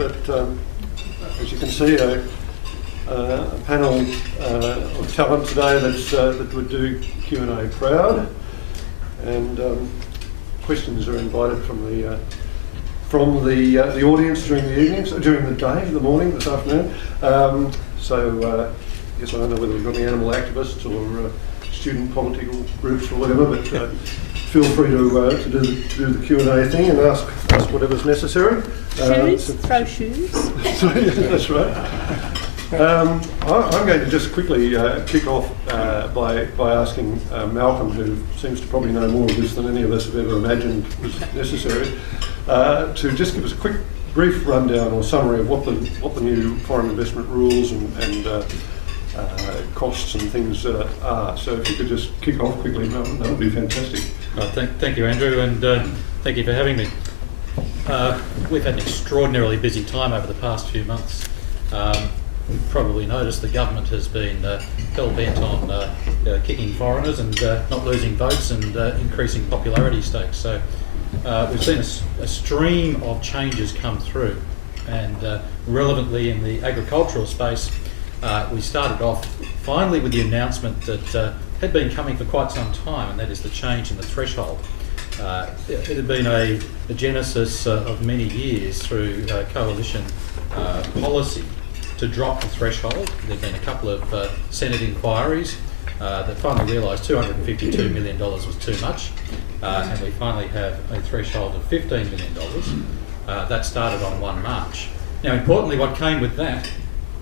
But as you can see, a panel of talent today that would do Q&A proud, and questions are invited from the audience during the evenings, during the day, the morning, this afternoon. Yes, I don't know whether we've got any animal activists or student political groups or whatever, but feel free to do the Q&A thing and ask whatever's necessary. Shoes, throw shoes. That's right. I'm going to just quickly kick off by asking Malcolm, who seems to probably know more of this than any of us have ever imagined was necessary, to just give us a quick, brief rundown or summary of what the new foreign investment rules and costs and things are. So if you could just kick off quickly, that would be fantastic. Thank you, Andrew, and thank you for having me. We've had an extraordinarily busy time over the past few months. You've probably noticed the government has been hell-bent on kicking foreigners and not losing votes and increasing popularity stakes. So we've seen a stream of changes come through, and relevantly in the agricultural space, we started off finally with the announcement that had been coming for quite some time, and that is the change in the threshold. It had been a genesis of many years through coalition policy to drop the threshold. There have been a couple of Senate inquiries that finally realised $252 million was too much, and we finally have a threshold of $15 million. That started on 1 March. Now, importantly, what came with that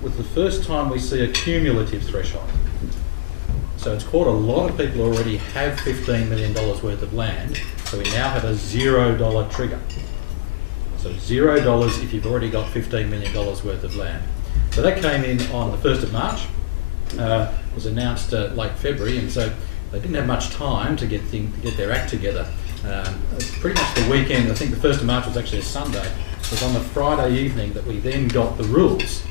was the first time we see a cumulative threshold. So it's caught a lot of people already have $15 million worth of land, so we now have a $0 trigger. So $0 if you've already got $15 million worth of land. So that came in on the 1st of March, was announced late February, and so they didn't have much time to get their act together. Pretty much the weekend, I think the 1st of March was actually a Sunday, it was on the Friday evening that we then got the rules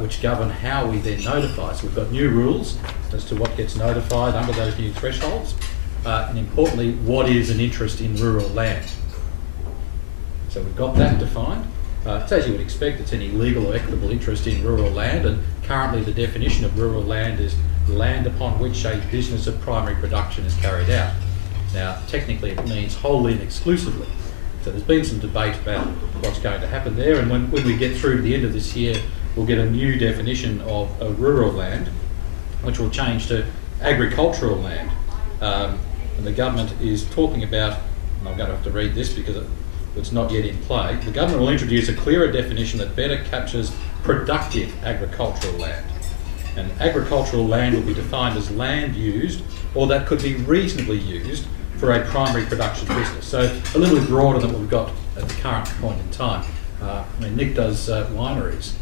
which govern how we then notify. So we've got new rules as to what gets notified under those new thresholds, and importantly, what is an interest in rural land. So we've got that defined. It's as you would expect, it's any legal or equitable interest in rural land, and currently the definition of rural land is land upon which a business of primary production is carried out. Now, technically it means wholly and exclusively. So there's been some debate about what's going to happen there, and when we get through to the end of this year, we'll get a new definition of a rural land, which will change to agricultural land. And the government is talking about, and I'm going to have to read this because it's not yet in play, the government will introduce a clearer definition that better captures productive agricultural land. And agricultural land will be defined as land used, or that could be reasonably used, for a primary production business. So a little bit broader than what we've got at the current point in time. Nick does wineries.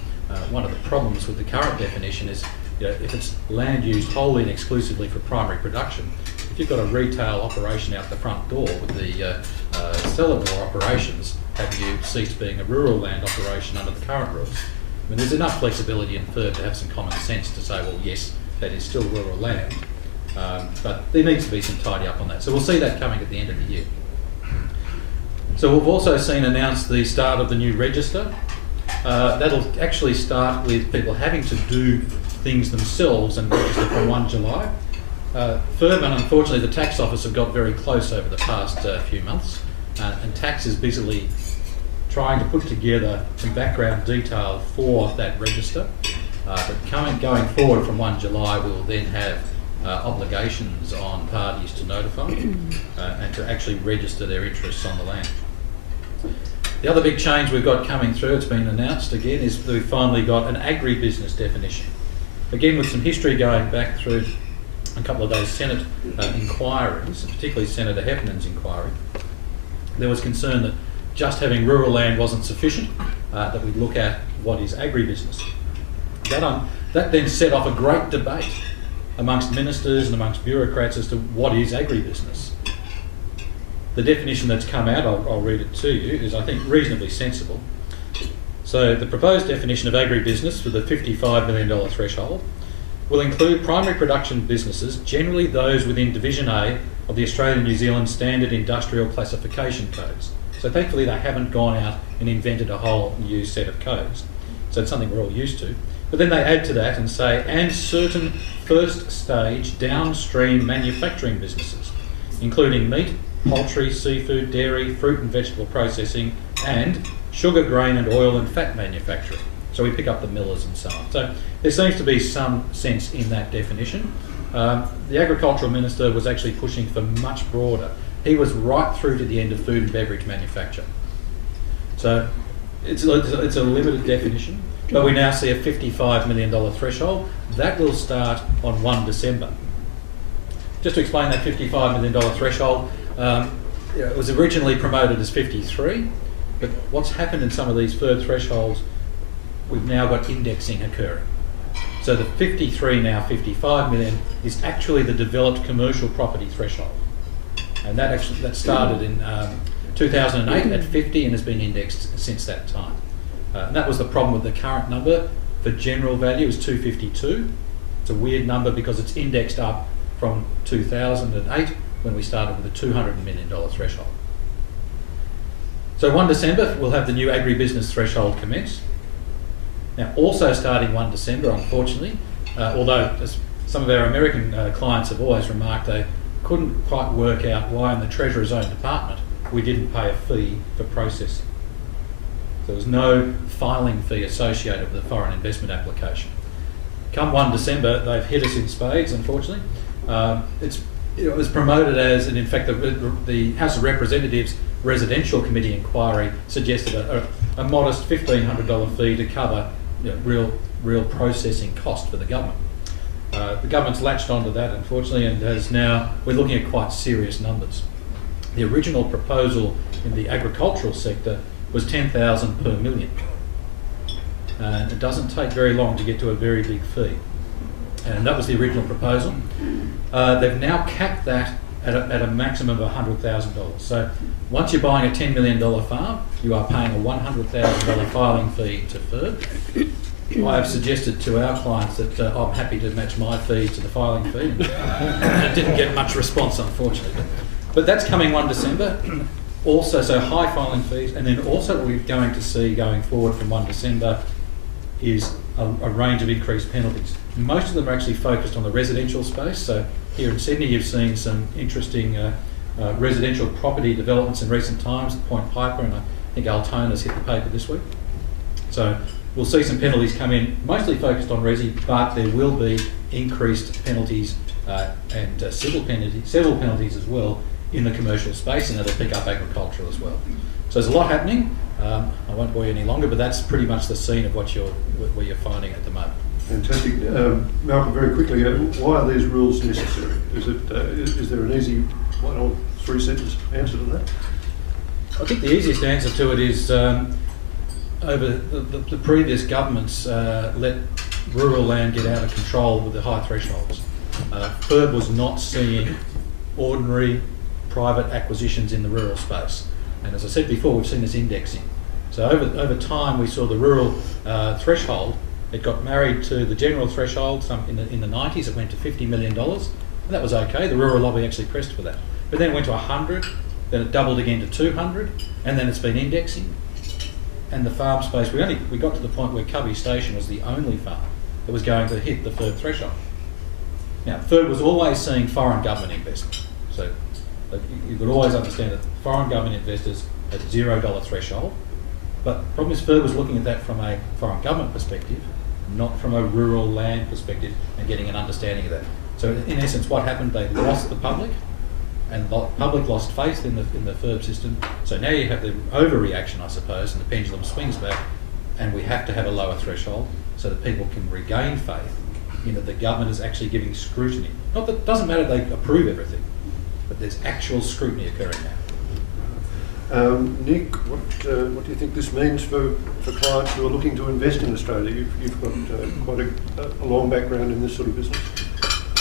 One of the problems with the current definition is, if it's land used wholly and exclusively for primary production, if you've got a retail operation out the front door with the cellar door operations, have you ceased being a rural land operation under the current rules? I mean, there's enough flexibility in FIRB to have some common sense to say, well, yes, that is still rural land, but there needs to be some tidy up on that. So we'll see that coming at the end of the year. So we've also seen announced the start of the new register. That'll actually start with people having to do things themselves and register from 1 July. FIRB and unfortunately the tax office have got very close over the past few months, and tax is busily trying to put together some background detail for that register. But going forward from 1 July, we will then have obligations on parties to notify and to actually register their interests on the land. The other big change we've got coming through, it's been announced again, is that we've finally got an agribusiness definition. Again, with some history going back through a couple of those Senate inquiries, particularly Senator Hefferan's inquiry, there was concern that just having rural land wasn't sufficient, that we'd look at what is agribusiness. That then set off a great debate amongst ministers and amongst bureaucrats as to what is agribusiness. The definition that's come out, I'll read it to you, is I think reasonably sensible. So the proposed definition of agribusiness for the $55 million threshold will include primary production businesses, generally those within Division A of the Australian New Zealand Standard Industrial Classification Codes. So thankfully they haven't gone out and invented a whole new set of codes. So it's something we're all used to. But then they add to that and say, and certain first stage downstream manufacturing businesses, including meat, poultry, seafood, dairy, fruit and vegetable processing, and sugar, grain and oil and fat manufacturing. So we pick up the millers and so on. So there seems to be some sense in that definition. The Agricultural Minister was actually pushing for much broader. He was right through to the end of food and beverage manufacture. So it's a limited definition, but we now see a $55 million threshold. That will start on 1 December. Just to explain that $55 million threshold, it was originally promoted as 53, but what's happened in some of these FIRB thresholds, we've now got indexing occurring. So the 53, now 55 million, is actually the developed commercial property threshold. And that started in 2008 at 50 and has been indexed since that time. And that was the problem with the current number. For general value is 252. It's a weird number because it's indexed up from 2008 when we started with a $200 million threshold. So 1 December, we'll have the new agribusiness threshold commence. Now, also starting 1 December, unfortunately, although as some of our American clients have always remarked, they couldn't quite work out why in the Treasurer's own department we didn't pay a fee for processing. There was no filing fee associated with the foreign investment application. Come 1 December, they've hit us in spades, unfortunately. It was promoted as, and in fact the House of Representatives Residential Committee inquiry suggested a modest $1,500 fee to cover real processing cost for the government. The government's latched onto that, unfortunately, and we're looking at quite serious numbers. The original proposal in the agricultural sector was $10,000 per million. And it doesn't take very long to get to a very big fee. And that was the original proposal. They've now capped that at a maximum of $100,000. So once you're buying a $10 million farm, you are paying a $100,000 filing fee to FIRB. I have suggested to our clients that I'm happy to match my fee to the filing fee. And it didn't get much response, unfortunately. But that's coming 1 December. Also, so high filing fees, and then also what we're going to see going forward from 1 December is a range of increased penalties. Most of them are actually focused on the residential space. So here in Sydney, you've seen some interesting residential property developments in recent times, Point Piper, and I think Altona's hit the paper this week. So we'll see some penalties come in, mostly focused on resi, but there will be increased penalties and civil penalties as well in the commercial space, and that'll pick up agricultural as well. So there's a lot happening. I won't bore you any longer, but that's pretty much the scene of where you're finding at the moment. Fantastic. Malcolm, very quickly, why are these rules necessary? Is there an easy 1 or 3 sentence answer to that? I think the easiest answer to it is over the previous governments let rural land get out of control with the high thresholds. FIRB was not seeing ordinary private acquisitions in the rural space. And as I said before, we've seen this indexing. So over time, we saw the rural threshold. It got married to the general threshold. In the 90s, it went to $50 million. And that was okay. The rural lobby actually pressed for that. But then it went to 100, then it doubled again to 200, and then it's been indexing. And the farm space, we got to the point where Covey Station was the only farm that was going to hit the FIRB threshold. Now, FIRB was always seeing foreign government investment. So you could always understand that foreign government investors at $0 threshold, but the problem is FIRB was looking at that from a foreign government perspective, not from a rural land perspective, and getting an understanding of that. So in essence, what happened, they lost the public, and the public lost faith in the FIRB system. So now you have the overreaction, I suppose, and the pendulum swings back, and we have to have a lower threshold so that people can regain faith in that the government is actually giving scrutiny. Not that it doesn't matter they approve everything, but there's actual scrutiny occurring now. Nick, what do you think this means for clients who are looking to invest in Australia? You've got quite a long background in this sort of business.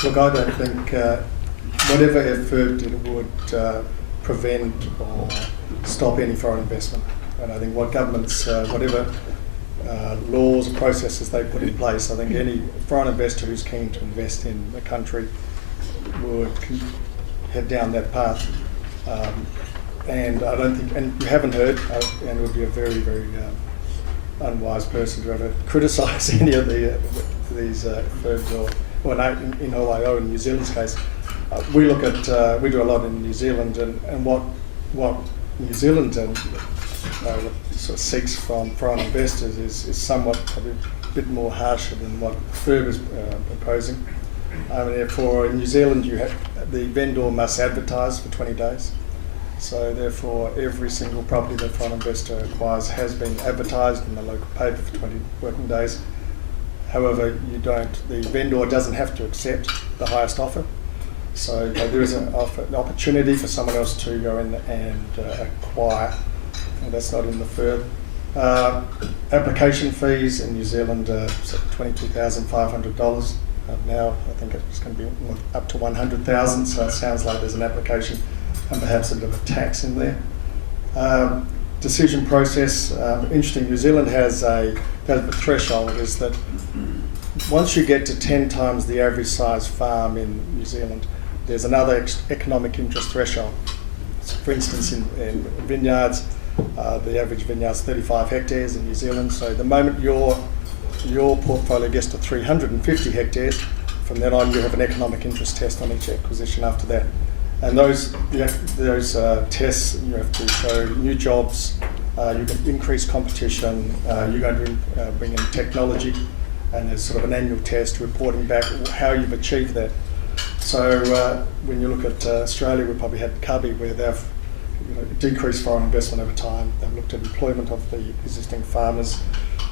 Look, I don't think whatever FIRB did would prevent or stop any foreign investment. And I think what governments, whatever laws or processes they put in place, I think any foreign investor who's keen to invest in the country would head down that path. and I don't think, and you haven't heard, and would be a very, very unwise person to ever criticise any of these FIRBs or in OIO in New Zealand's case. We look at, we do a lot in New Zealand, and what New Zealand sort of seeks from foreign investors is somewhat probably a bit more harsher than what FIRB is proposing. Therefore, in New Zealand, the vendor must advertise for 20 days. So therefore, every single property that a foreign investor acquires has been advertised in the local paper for 20 working days. However, the vendor doesn't have to accept the highest offer. So there is an opportunity for someone else to go in and acquire, and that's not in the FIRB. Application fees in New Zealand are $22,500. Now I think it's going to be up to 100,000, so it sounds like there's an application and perhaps a bit of a tax in there. Decision process, interesting, New Zealand has a threshold, is that once you get to 10 times the average size farm in New Zealand, there's another economic interest threshold. So for instance, in vineyards, the average vineyard is 35 hectares in New Zealand, so the moment your portfolio gets to 350 hectares, from then on you have an economic interest test on each acquisition after that. And those tests, you have to show new jobs, you can increase competition, you're going to bring in technology, and there's sort of an annual test reporting back how you've achieved that. So when you look at Australia, we probably had Cubby, where they've decreased foreign investment over time. They've looked at employment of the existing farmers.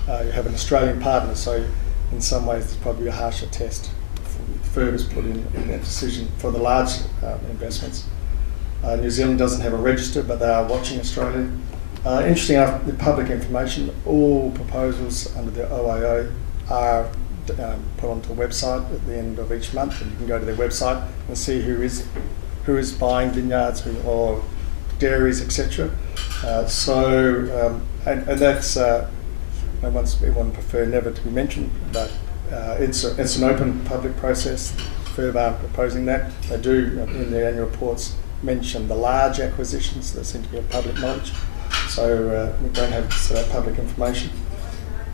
You have an Australian partner, so in some ways it's probably a harsher test. FIRB has put in that decision for the large investments. New Zealand doesn't have a register, but they are watching Australia. Interesting enough, the public information, all proposals under the OIO are put onto a website at the end of each month, and you can go to their website and see who is buying vineyards or dairies, etc. And that's one prefer never to be mentioned, but it's an open public process. FIRB aren't proposing that. They do in their annual reports mention the large acquisitions that seem to be of public knowledge. So we don't have public information.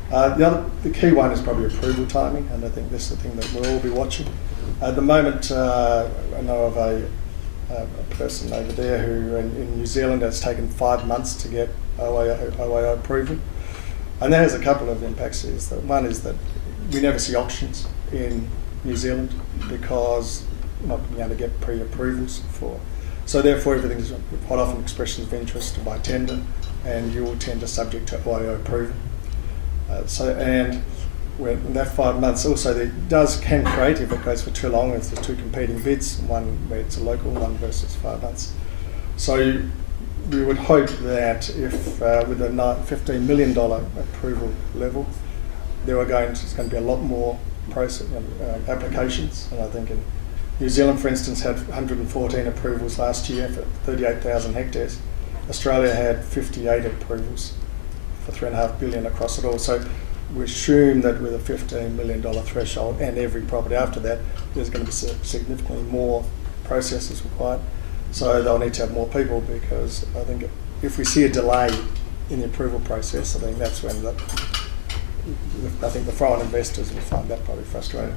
The key one is probably approval timing, and I think this is the thing that we'll all be watching. At the moment, I know of a person over there who in New Zealand has taken 5 months to get OIO approval. And that has a couple of impacts. One is that we never see auctions in New Zealand because we're not being able to get pre-approvals for. So therefore everything is quite often expressions of interest by tender, and you will tender subject to OIO approval. And when that 5 months also can create, if it goes for too long, if there's two competing bids, one where it's a local one versus 5 months. So we would hope that if with a $15 million approval level, it's going to be a lot more applications. And I think in New Zealand, for instance, had 114 approvals last year for 38,000 hectares. Australia had 58 approvals for $3.5 billion across it all. So we assume that with a $15 million threshold and every property after that, there's going to be significantly more processes required. So they'll need to have more people, because I think if we see a delay in the approval process, I think that's when the foreign investors will find that probably frustrating.